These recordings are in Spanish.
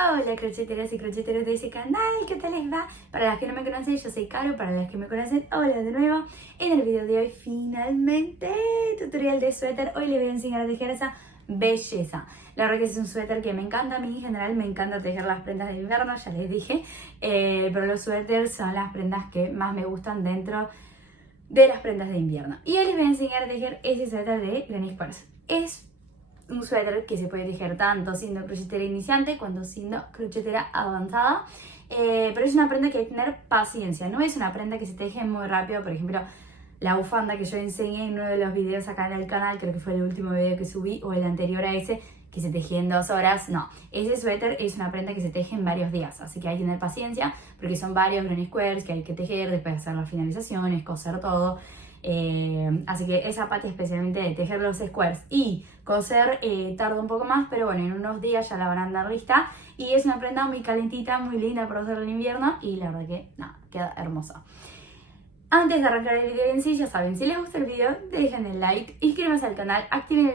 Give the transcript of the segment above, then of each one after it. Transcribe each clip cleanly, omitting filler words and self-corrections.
Hola crocheteras y crocheteros de ese canal, ¿qué tal les va? Para las que no me conocen, yo soy Caro, para las que me conocen, hola de nuevo. En el video de hoy, finalmente, tutorial de suéter. Hoy les voy a enseñar a tejer esa belleza. La verdad que es un suéter que me encanta, a mí en general me encanta tejer las prendas de invierno, ya les dije. Pero los suéteres son las prendas que más me gustan dentro de las prendas de invierno. Y hoy les voy a enseñar a tejer ese suéter de Granny Squares. Es un suéter que se puede tejer tanto siendo crochetera iniciante cuando siendo crochetera avanzada, pero es una prenda que hay que tener paciencia, no es una prenda que se teje muy rápido. Por ejemplo, la bufanda que yo enseñé en uno de los videos acá en el canal, creo que fue el último video que subí o el anterior a ese, que se tejía en 2 horas, no, ese suéter es una prenda que se teje en varios días, así que hay que tener paciencia porque son varios Granny Squares que hay que tejer, después hacer las finalizaciones, coser todo. Así que esa parte especialmente de tejer los squares y coser tarda un poco más, pero bueno, en unos días ya la van a andar lista y es una prenda muy calentita, muy linda para usar en invierno y la verdad que nada, queda hermosa. Antes de arrancar el video en sí, ya saben, si les gusta el video, dejen el like, inscríbanse al canal, activen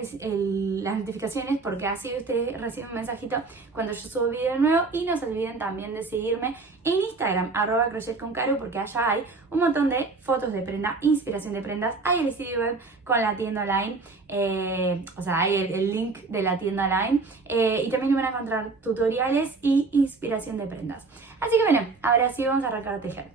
las notificaciones porque así ustedes reciben un mensajito cuando yo subo video nuevo. Y no se olviden también de seguirme en Instagram, @crochetconcaru, porque allá hay un montón de fotos de prenda, inspiración de prendas, hay el sitio web con la tienda online, o sea, hay el link de la tienda online, y también van a encontrar tutoriales y inspiración de prendas. Así que bueno, ahora sí vamos a arrancar a tejer.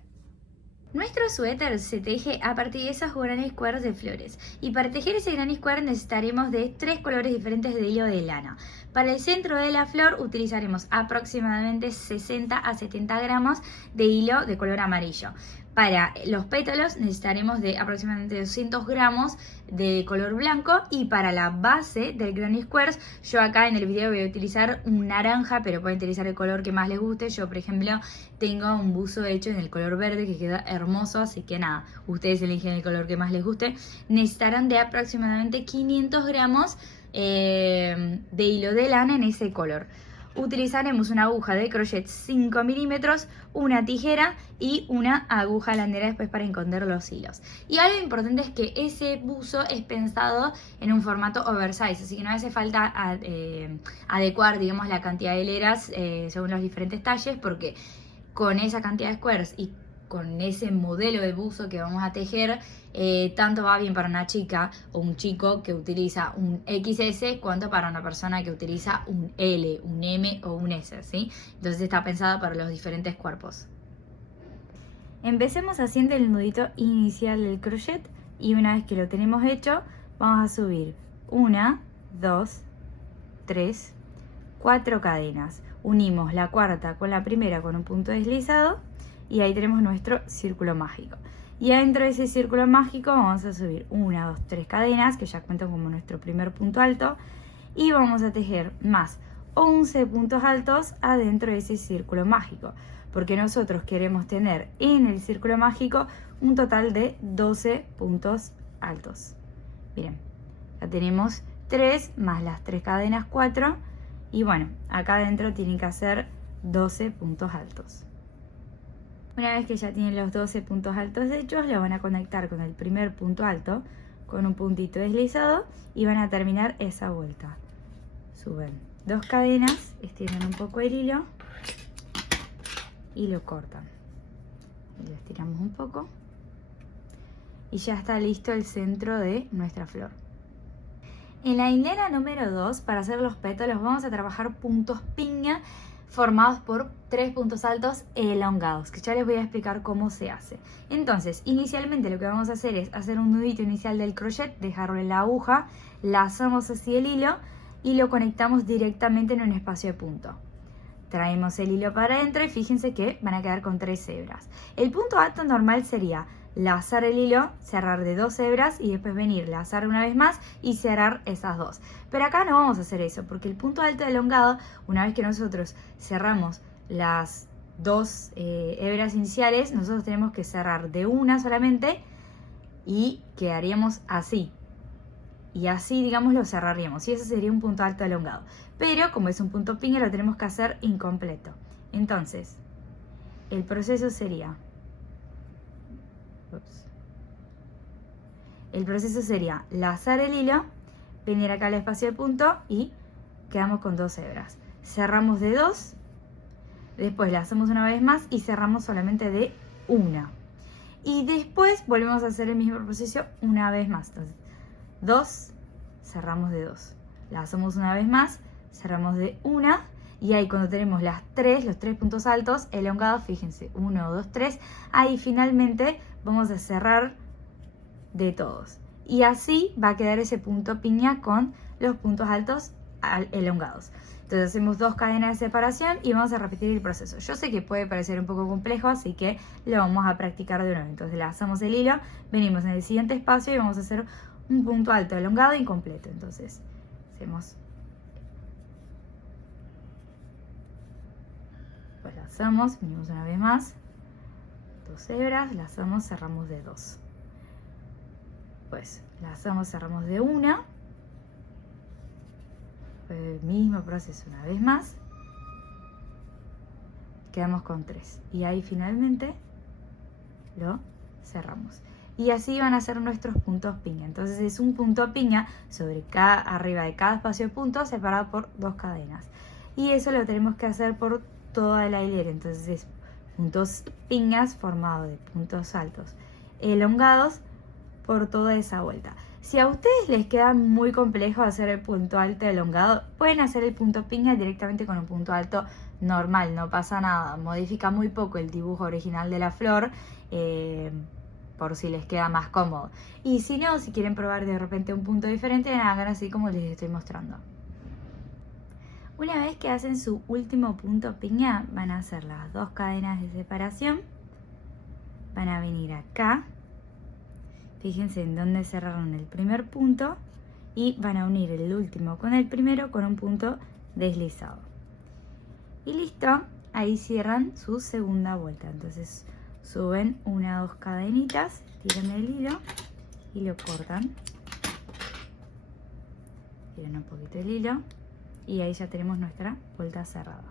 Nuestro suéter se teje a partir de esos Granny Squares de flores, y para tejer ese Granny Square necesitaremos de 3 colores diferentes de hilo de lana. Para el centro de la flor utilizaremos aproximadamente 60 a 70 gramos de hilo de color amarillo. Para los pétalos necesitaremos de aproximadamente 200 gramos de color blanco, y para la base del Granny Squares, yo acá en el video voy a utilizar un naranja, pero pueden utilizar el color que más les guste. Yo, por ejemplo, tengo un buzo hecho en el color verde que queda hermoso, así que nada, ustedes eligen el color que más les guste. Necesitarán de aproximadamente 500 gramos de hilo de lana en ese color. Utilizaremos una aguja de crochet 5 milímetros, una tijera y una aguja landera después para esconder los hilos. Y algo importante es que ese buzo es pensado en un formato oversize, así que no hace falta adecuar, digamos, la cantidad de hileras según los diferentes talles, porque con esa cantidad de squares y con ese modelo de buzo que vamos a tejer, tanto va bien para una chica o un chico que utiliza un XS, cuanto para una persona que utiliza un L, un M o un S, ¿sí? Entonces está pensado para los diferentes cuerpos. Empecemos haciendo el nudito inicial del crochet, y una vez que lo tenemos hecho, vamos a subir 1, 2, 3, 4 cadenas. Unimos la cuarta con la primera con un punto deslizado y ahí tenemos nuestro círculo mágico. Y adentro de ese círculo mágico vamos a subir 1, 2, 3 cadenas, que ya cuentan como nuestro primer punto alto, y vamos a tejer más 11 puntos altos adentro de ese círculo mágico, porque nosotros queremos tener en el círculo mágico un total de 12 puntos altos. Miren, ya tenemos 3 más las 3 cadenas, 4, y bueno, acá adentro tienen que hacer 12 puntos altos. Una vez que ya tienen los 12 puntos altos hechos, lo van a conectar con el primer punto alto con un puntito deslizado y van a terminar esa vuelta. Suben 2 cadenas, extienden un poco el hilo y lo cortan. Lo estiramos un poco y ya está listo el centro de nuestra flor. En la hilera número 2, para hacer los pétalos, vamos a trabajar puntos piña formados por 3 puntos altos elongados, que ya les voy a explicar cómo se hace. Entonces, inicialmente lo que vamos a hacer es hacer un nudito inicial del crochet, dejarlo en la aguja, lazamos así el hilo y lo conectamos directamente en un espacio de punto. Traemos el hilo para adentro y fíjense que van a quedar con 3 hebras. El punto alto normal sería lazar el hilo, cerrar de 2 hebras y después venir, lazar una vez más y cerrar esas 2. Pero acá no vamos a hacer eso, porque el punto alto elongado, una vez que nosotros cerramos las 2 hebras iniciales, nosotros tenemos que cerrar de una solamente y quedaríamos así. Y así, digamos, lo cerraríamos. Y eso sería un punto alto elongado. Pero como es un punto piña, lo tenemos que hacer incompleto. Entonces, el proceso sería... El proceso sería lazar el hilo, venir acá al espacio de punto y quedamos con 2 hebras. Cerramos de 2 Después la hacemos una vez más y cerramos solamente de una. Y después volvemos a hacer el mismo proceso una vez más. Entonces, 2, cerramos de 2. La hacemos una vez más, cerramos de una. Y ahí cuando tenemos los 3 puntos altos, elongados, fíjense, 1, 2, 3. Ahí finalmente vamos a cerrar de todos. Y así va a quedar ese punto piña con los puntos altos elongados. Entonces hacemos 2 cadenas de separación y vamos a repetir el proceso. Yo sé que puede parecer un poco complejo, así que lo vamos a practicar de nuevo. Entonces lanzamos el hilo, venimos en el siguiente espacio y vamos a hacer un punto alto elongado incompleto. Entonces hacemos, pues lazamos, venimos una vez más, 2 hebras, lazamos, cerramos de 2. Pues lazamos, cerramos de una. El mismo proceso una vez más, quedamos con 3 y ahí finalmente lo cerramos y así van a ser nuestros puntos piña. Entonces es un punto piña sobre arriba de cada espacio de puntos separado por 2 cadenas y eso lo tenemos que hacer por toda la hilera. Entonces es puntos piñas formados de puntos altos elongados por toda esa vuelta. Si a ustedes les queda muy complejo hacer el punto alto elongado, pueden hacer el punto piña directamente con un punto alto normal, no pasa nada. Modifica muy poco el dibujo original de la flor, por si les queda más cómodo. Y si no, si quieren probar de repente un punto diferente, hagan así como les estoy mostrando. Una vez que hacen su último punto piña, van a hacer las 2 cadenas de separación, van a venir acá. Fíjense en dónde cerraron el primer punto y van a unir el último con el primero con un punto deslizado. Y listo, ahí cierran su segunda vuelta. Entonces suben 1 o 2 cadenitas, tiran el hilo y lo cortan. Tiran un poquito el hilo y ahí ya tenemos nuestra vuelta cerrada.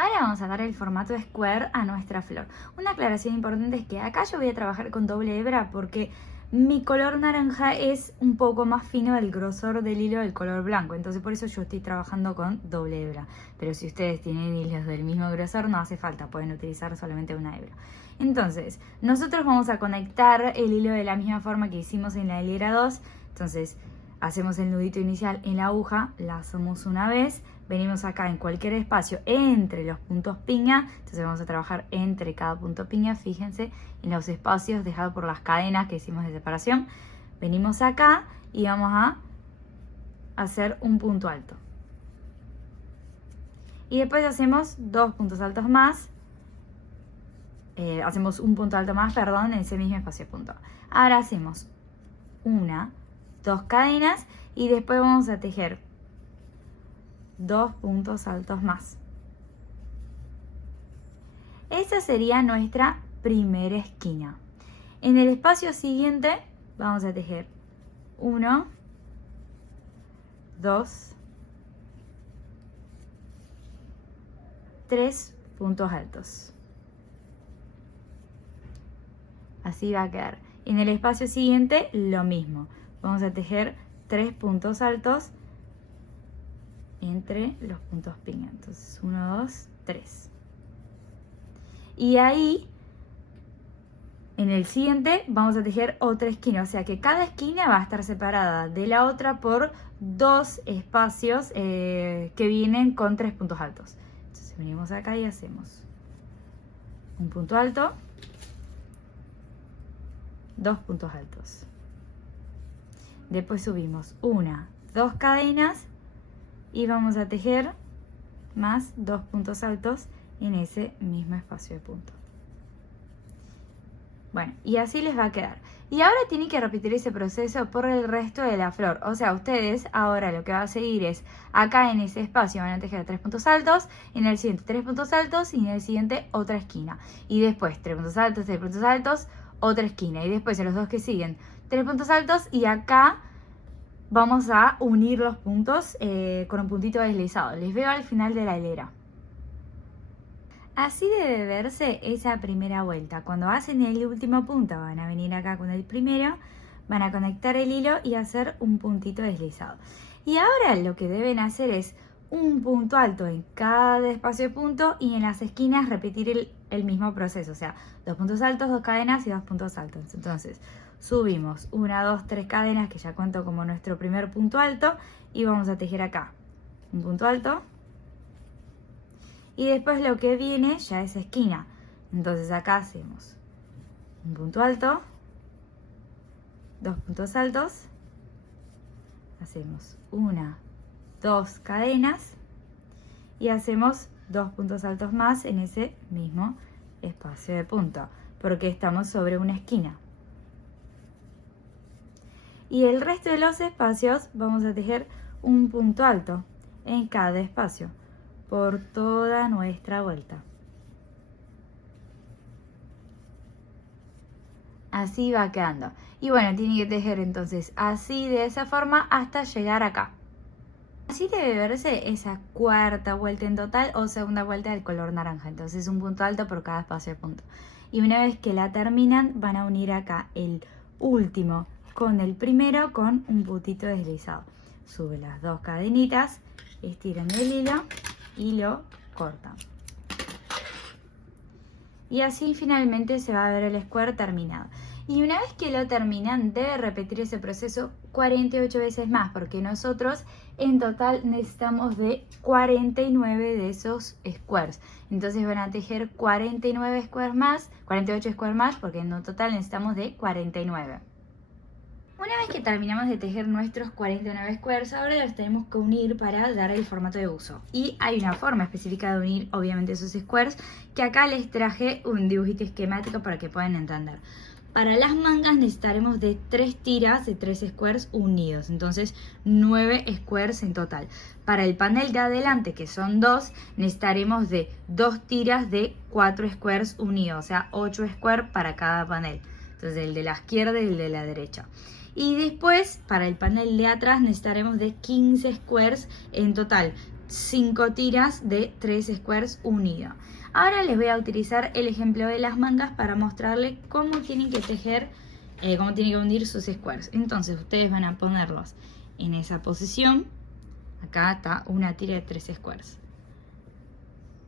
Ahora vamos a dar el formato square a nuestra flor. Una aclaración importante es que acá yo voy a trabajar con doble hebra porque mi color naranja es un poco más fino del grosor del hilo del color blanco. Entonces por eso yo estoy trabajando con doble hebra. Pero si ustedes tienen hilos del mismo grosor no hace falta, pueden utilizar solamente una hebra. Entonces nosotros vamos a conectar el hilo de la misma forma que hicimos en la hilera 2. Entonces hacemos el nudito inicial en la aguja, lazamos una vez, venimos acá en cualquier espacio entre los puntos piña, entonces vamos a trabajar entre cada punto piña, fíjense en los espacios dejados por las cadenas que hicimos de separación, venimos acá y vamos a hacer un punto alto. Y después hacemos 2 puntos altos más, hacemos un punto alto más, perdón, en ese mismo espacio de punto. Ahora hacemos 1, 2 cadenas y después vamos a tejer 2 puntos altos más. Esa sería nuestra primera esquina. En el espacio siguiente vamos a tejer 1, 2, 3 puntos altos. Así va a quedar. En el espacio siguiente lo mismo. Vamos a tejer 3 puntos altos entre los puntos piña. Entonces 1, 2, 3. Y ahí en el siguiente vamos a tejer otra esquina. O sea que cada esquina va a estar separada de la otra por 2 espacios que vienen con 3 puntos altos. Entonces venimos acá y hacemos un punto alto, 2 puntos altos. Después subimos 1, 2 cadenas y vamos a tejer más 2 puntos altos en ese mismo espacio de punto. Bueno, y así les va a quedar. Y ahora tienen que repetir ese proceso por el resto de la flor. O sea, ustedes ahora lo que va a seguir es, acá en ese espacio van a tejer 3 puntos altos, en el siguiente 3 puntos altos y en el siguiente otra esquina. Y después 3 puntos altos, otra esquina. Y después en los 2 que siguen 3 puntos altos y acá vamos a unir los puntos con un puntito deslizado. Les veo al final de la hilera. Así debe verse esa primera vuelta. Cuando hacen el último punto van a venir acá con el primero, van a conectar el hilo y hacer un puntito deslizado. Y ahora lo que deben hacer es un punto alto en cada espacio de punto y en las esquinas repetir el mismo proceso, o sea, 2 puntos altos, 2 cadenas y 2 puntos altos. Entonces subimos 1, 2, 3 cadenas, que ya cuento como nuestro primer punto alto, y vamos a tejer acá un punto alto, y después lo que viene ya es esquina. Entonces acá hacemos un punto alto, 2 puntos altos, hacemos 1, 2 cadenas y hacemos 2 puntos altos más en ese mismo espacio de punto, porque estamos sobre una esquina. Y el resto de los espacios vamos a tejer un punto alto en cada espacio por toda nuestra vuelta. Así va quedando. Y bueno, tiene que tejer entonces así, de esa forma, hasta llegar acá. Así debe verse esa cuarta vuelta en total o segunda vuelta del color naranja. Entonces un punto alto por cada espacio de punto. Y una vez que la terminan, van a unir acá el último con el primero con un puntito deslizado. Sube las 2 cadenitas, estiran el hilo y lo cortan. Y así finalmente se va a ver el square terminado. Y una vez que lo terminan, debe repetir ese proceso 48 veces más, porque nosotros en total necesitamos de 49 de esos squares. Entonces van a tejer 49 squares más, 48 squares más, porque en total necesitamos de 49. Una vez que terminamos de tejer nuestros 49 squares, ahora los tenemos que unir para dar el formato de buzo. Y hay una forma específica de unir, obviamente, esos squares, que acá les traje un dibujito esquemático para que puedan entender. Para las mangas necesitaremos de 3 tiras de 3 squares unidos, entonces 9 squares en total. Para el panel de adelante, que son 2, necesitaremos de 2 tiras de 4 squares unidos, o sea, 8 squares para cada panel. Entonces el de la izquierda y el de la derecha. Y después, para el panel de atrás, necesitaremos de 15 squares en total, 5 tiras de 3 squares unidos. Ahora les voy a utilizar el ejemplo de las mangas para mostrarles cómo tienen que tejer, cómo tienen que unir sus squares. Entonces ustedes van a ponerlos en esa posición. Acá está una tira de 3 squares.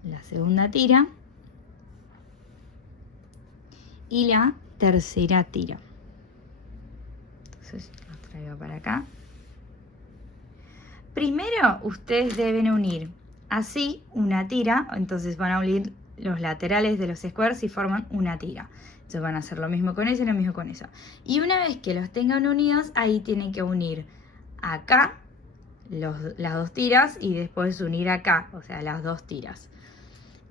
La segunda tira. Y la tercera tira. Entonces los traigo para acá. Primero ustedes deben unir así una tira, entonces van a unir los laterales de los squares y forman una tira. Entonces van a hacer lo mismo con eso y lo mismo con eso. Y una vez que los tengan unidos, ahí tienen que unir acá las 2 tiras y después unir acá, o sea, las 2 tiras.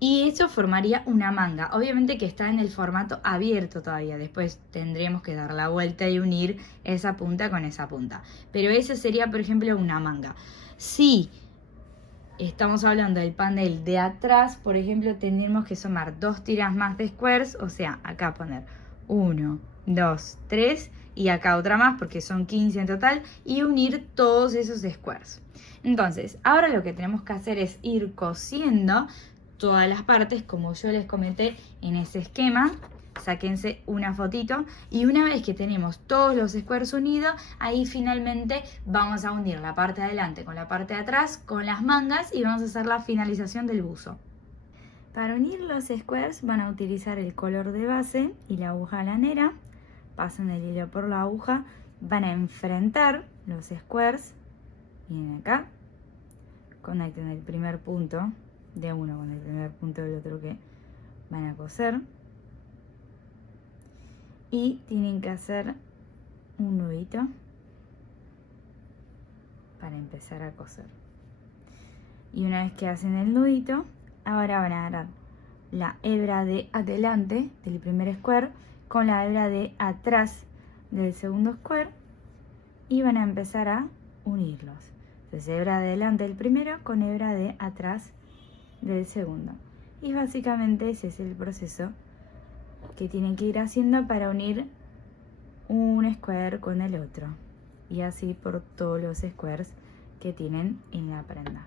Y eso formaría una manga. Obviamente que está en el formato abierto todavía. Después tendríamos que dar la vuelta y unir esa punta con esa punta. Pero eso sería, por ejemplo, una manga. Si estamos hablando del panel de atrás, por ejemplo, tendríamos que sumar 2 tiras más de squares. O sea, acá poner 1, 2, 3 y acá otra más porque son 15 en total. Y unir todos esos squares. Entonces, ahora lo que tenemos que hacer es ir cosiendo todas las partes, como yo les comenté en ese esquema. Sáquense una fotito y una vez que tenemos todos los squares unidos, ahí finalmente vamos a unir la parte de adelante con la parte de atrás, con las mangas y vamos a hacer la finalización del buzo. Para unir los squares van a utilizar el color de base y la aguja lanera. Pasan el hilo por la aguja, van a enfrentar los squares, vienen acá, conecten el primer punto de uno con el primer punto del otro que van a coser y tienen que hacer un nudito para empezar a coser. Y una vez que hacen el nudito, ahora van a agarrar la hebra de adelante del primer square con la hebra de atrás del segundo square y van a empezar a unirlos. Entonces hebra de adelante del primero con hebra de atrás del segundo. Y básicamente ese es el proceso que tienen que ir haciendo para unir un square con el otro. Y así por todos los squares que tienen en la prenda.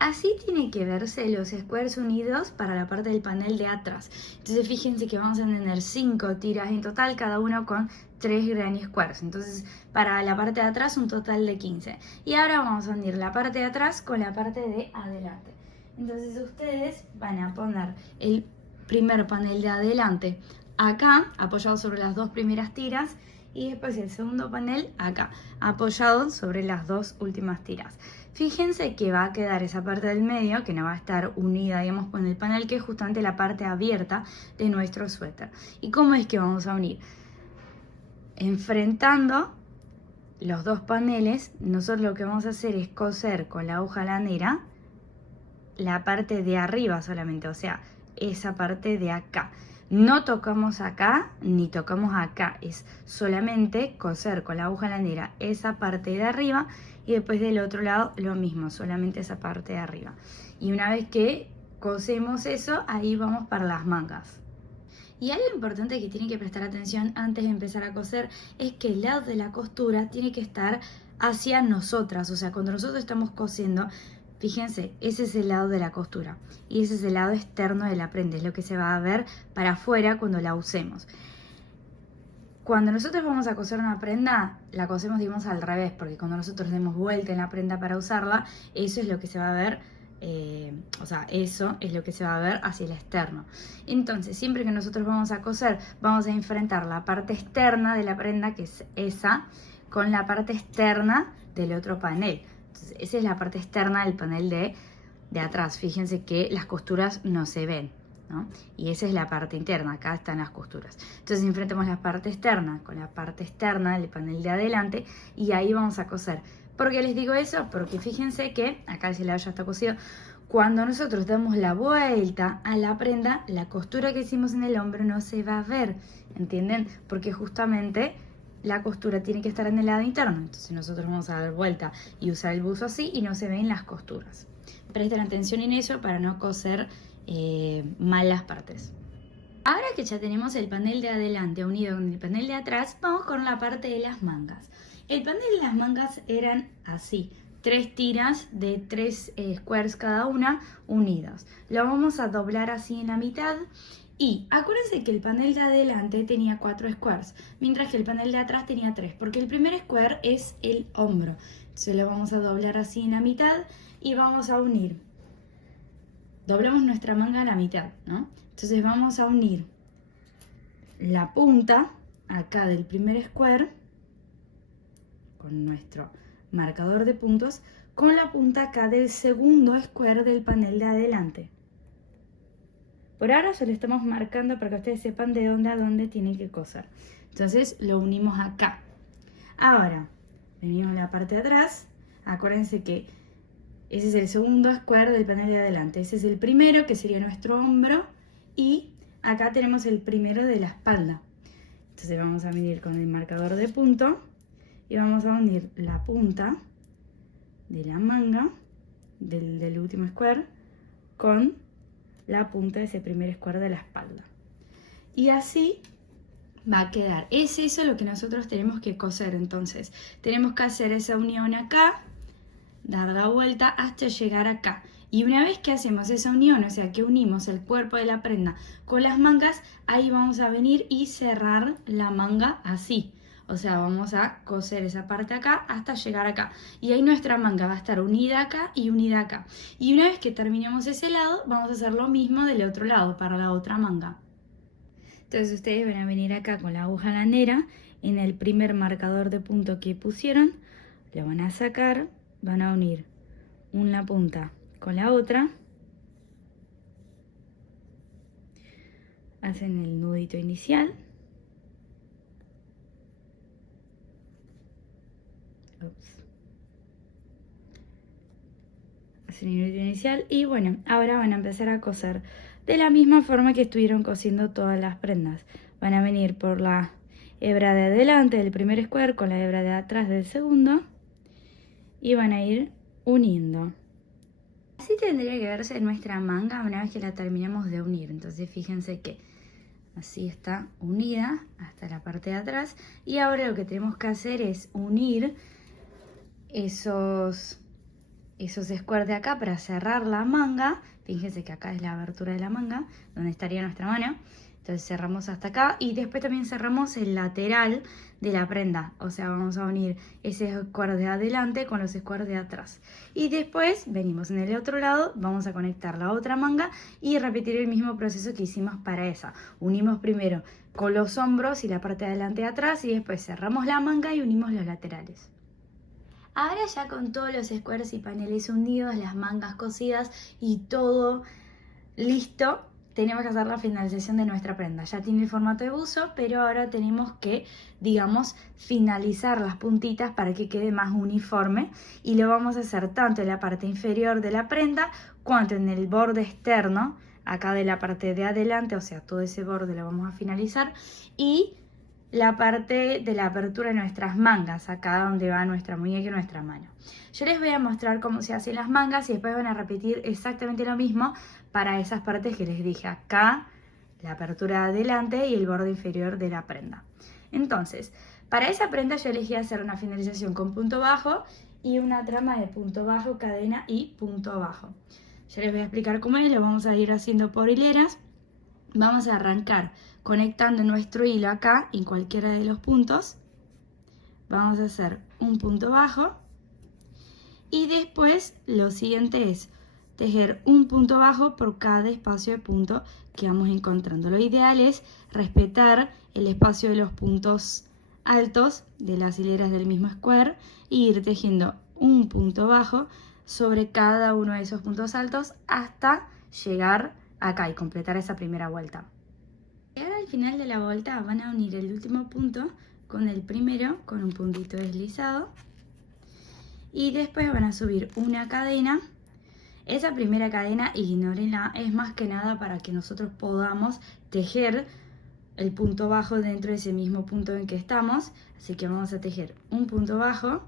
Así tiene que verse los squares unidos para la parte del panel de atrás. Entonces fíjense que vamos a tener 5 tiras en total, cada uno con 3 granny squares. Entonces para la parte de atrás un total de 15. Y ahora vamos a unir la parte de atrás con la parte de adelante. Entonces ustedes van a poner el primer panel de adelante acá, apoyado sobre las 2 primeras tiras, y después el segundo panel acá, apoyado sobre las 2 últimas tiras. Fíjense que va a quedar esa parte del medio que no va a estar unida, digamos, con el panel, que es justamente la parte abierta de nuestro suéter. ¿Y cómo es que vamos a unir? Enfrentando los 2 paneles, nosotros lo que vamos a hacer es coser con la aguja lanera la parte de arriba solamente, o sea, esa parte de acá. No tocamos acá ni tocamos acá, es solamente coser con la aguja lanera esa parte de arriba, y después del otro lado lo mismo, solamente esa parte de arriba. Y una vez que cosemos eso, ahí vamos para las mangas. Y algo importante que tienen que prestar atención antes de empezar a coser es que el lado de la costura tiene que estar hacia nosotras, o sea, cuando nosotros estamos cosiendo, fíjense, ese es el lado de la costura y ese es el lado externo de la prenda, es lo que se va a ver para afuera cuando la usemos. Cuando nosotros vamos a coser una prenda, la cosemos, digamos, al revés, porque cuando nosotros demos vuelta en la prenda para usarla, eso es lo que se va a ver, eso es lo que se va a ver hacia el externo. Entonces, siempre que nosotros vamos a coser, vamos a enfrentar la parte externa de la prenda, que es esa, con la parte externa del otro panel. Entonces, esa es la parte externa del panel de atrás. Fíjense que las costuras no se ven, ¿no? Y esa es la parte interna, acá están las costuras. Entonces enfrentamos la parte externa con la parte externa del panel de adelante y ahí vamos a coser. ¿Por qué les digo eso? Porque fíjense que, acá ese lado ya está cosido, cuando nosotros damos la vuelta a la prenda, la costura que hicimos en el hombro no se va a ver, ¿entienden? Porque justamente la costura tiene que estar en el lado interno. Entonces nosotros vamos a dar vuelta y usar el buzo así y no se ven las costuras. Presten atención en eso para no coser mal las partes. Ahora que ya tenemos el panel de adelante unido con el panel de atrás, vamos con la parte de las mangas. El panel de las mangas eran así, 3 tiras de 3 squares cada una unidas. Lo vamos a doblar así en la mitad. Y acuérdense que el panel de adelante tenía 4 squares, mientras que el panel de atrás tenía 3, porque el primer square es el hombro. Entonces lo vamos a doblar así en la mitad y vamos a unir. Doblamos nuestra manga a la mitad, ¿no? Entonces vamos a unir la punta acá del primer square con nuestro marcador de puntos con la punta acá del segundo square del panel de adelante. Por ahora se lo estamos marcando para que ustedes sepan de dónde a dónde tienen que coser. Entonces lo unimos acá. Ahora venimos a la parte de atrás. Acuérdense que ese es el segundo square del panel de adelante. Ese es el primero, que sería nuestro hombro. Y acá tenemos el primero de la espalda. Entonces vamos a venir con el marcador de punto y vamos a unir la punta de la manga del último square con la punta de ese primer square de la espalda. Y así va a quedar. Es eso lo que nosotros tenemos que coser. Entonces tenemos que hacer esa unión acá, dar la vuelta hasta llegar acá. Y una vez que hacemos esa unión, o sea que unimos el cuerpo de la prenda con las mangas, ahí vamos a venir y cerrar la manga así. O sea, vamos a coser esa parte acá hasta llegar acá. Y ahí nuestra manga va a estar unida acá y unida acá. Y una vez que terminemos ese lado, vamos a hacer lo mismo del otro lado, para la otra manga. Entonces ustedes van a venir acá con la aguja lanera, en el primer marcador de punto que pusieron, lo van a sacar, van a unir una punta con la otra, hacen el nudito inicial. Hacen el nudito inicial y bueno, ahora van a empezar a coser de la misma forma que estuvieron cosiendo todas las prendas. Van a venir por la hebra de adelante del primer square con la hebra de atrás del segundo y van a ir uniendo. Así tendría que verse nuestra manga una vez que la terminemos de unir. Entonces fíjense que así está unida hasta la parte de atrás. Y ahora lo que tenemos que hacer es unir esos esos squares de acá para cerrar la manga. Fíjense que acá es la abertura de la manga, donde estaría nuestra mano. Entonces cerramos hasta acá y después también cerramos el lateral de la prenda. O sea, vamos a unir ese square de adelante con los squares de atrás. Y después venimos en el otro lado, vamos a conectar la otra manga y repetir el mismo proceso que hicimos para esa. Unimos primero con los hombros y la parte de adelante y atrás y después cerramos la manga y unimos los laterales. Ahora ya con todos los squares y paneles unidos, las mangas cosidas y todo listo, tenemos que hacer la finalización de nuestra prenda. Ya tiene el formato de buzo, pero ahora tenemos que, digamos, finalizar las puntitas para que quede más uniforme. Y lo vamos a hacer tanto en la parte inferior de la prenda, cuanto en el borde externo, acá de la parte de adelante, o sea, todo ese borde lo vamos a finalizar. Y la parte de la apertura de nuestras mangas, acá donde va nuestra muñeca y nuestra mano. Yo les voy a mostrar cómo se hacen las mangas y después van a repetir exactamente lo mismo para esas partes que les dije. Acá, la apertura de adelante y el borde inferior de la prenda. Entonces, para esa prenda yo elegí hacer una finalización con punto bajo y una trama de punto bajo, cadena y punto bajo. Yo les voy a explicar cómo es, lo vamos a ir haciendo por hileras. Vamos a arrancar conectando nuestro hilo acá en cualquiera de los puntos. Vamos a hacer un punto bajo y después lo siguiente es tejer un punto bajo por cada espacio de punto que vamos encontrando. Lo ideal es respetar el espacio de los puntos altos de las hileras del mismo square e ir tejiendo un punto bajo sobre cada uno de esos puntos altos hasta llegar acá y completar esa primera vuelta. Y ahora al final de la vuelta van a unir el último punto con el primero con un puntito deslizado y después van a subir una cadena. Esa primera cadena, ignórenla, es más que nada para que nosotros podamos tejer el punto bajo dentro de ese mismo punto en que estamos. Así que vamos a tejer un punto bajo,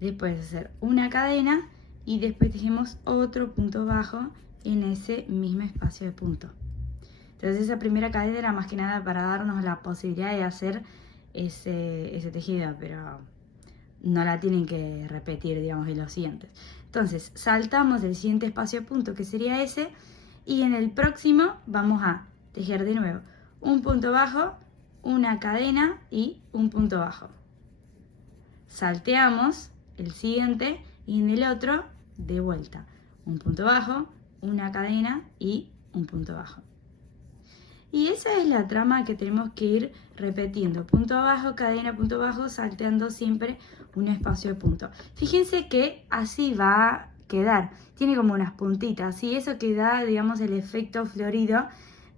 después hacer una cadena y después tejemos otro punto bajo en ese mismo espacio de punto. Entonces esa primera cadena era más que nada para darnos la posibilidad de hacer ese tejido, pero no la tienen que repetir, digamos, en los siguientes. Entonces saltamos el siguiente espacio de punto, que sería ese, y en el próximo vamos a tejer de nuevo un punto bajo, una cadena y un punto bajo. Salteamos el siguiente y en el otro de vuelta un punto bajo, una cadena y un punto bajo. Y esa es la trama que tenemos que ir repitiendo. Punto bajo, cadena, punto bajo, salteando siempre un espacio de punto. Fíjense que así va a quedar. Tiene como unas puntitas y eso que da, digamos, el efecto florido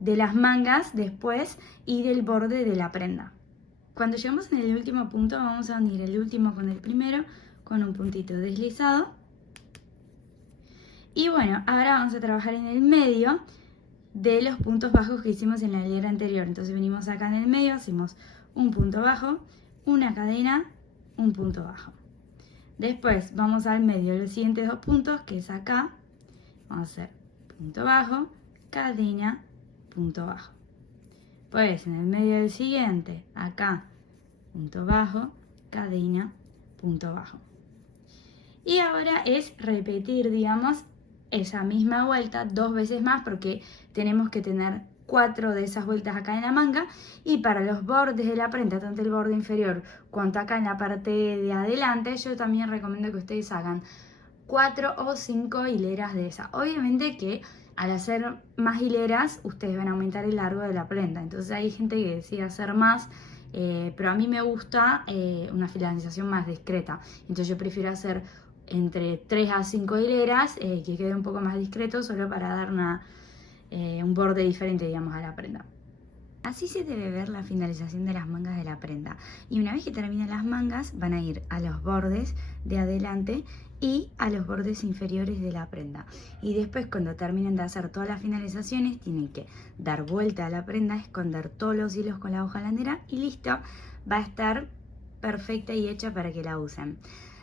de las mangas después y del borde de la prenda. Cuando llegamos en el último punto vamos a unir el último con el primero con un puntito deslizado. Y bueno, ahora vamos a trabajar en el medio de los puntos bajos que hicimos en la hilera anterior. Entonces venimos acá en el medio, hacemos un punto bajo, una cadena, un punto bajo. Después vamos al medio de los siguientes dos puntos, que es acá. Vamos a hacer punto bajo, cadena, punto bajo. Pues en el medio del siguiente, acá, punto bajo, cadena, punto bajo. Y ahora es repetir, digamos, esa misma vuelta dos veces más porque tenemos que tener 4 de esas vueltas acá en la manga y para los bordes de la prenda, tanto el borde inferior cuanto acá en la parte de adelante, yo también recomiendo que ustedes hagan 4 o 5 hileras de esa. Obviamente que al hacer más hileras ustedes van a aumentar el largo de la prenda, entonces hay gente que decide hacer más, pero a mí me gusta una finalización más discreta, entonces yo prefiero hacer entre 3 a 5 hileras, que quede un poco más discreto, solo para dar un borde diferente, digamos, a la prenda. Así se debe ver la finalización de las mangas de la prenda. Y una vez que terminen las mangas, van a ir a los bordes de adelante y a los bordes inferiores de la prenda. Y después, cuando terminen de hacer todas las finalizaciones, tienen que dar vuelta a la prenda, esconder todos los hilos con la hoja landera y listo, va a estar perfecta y hecha para que la usen.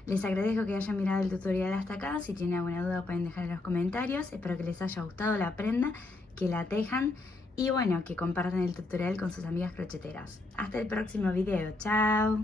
Les agradezco que hayan mirado el tutorial hasta acá. Si tienen alguna duda pueden dejar en los comentarios. Espero que les haya gustado la prenda, que la tejan y bueno, que compartan el tutorial con sus amigas crocheteras. Hasta el próximo video. Chao.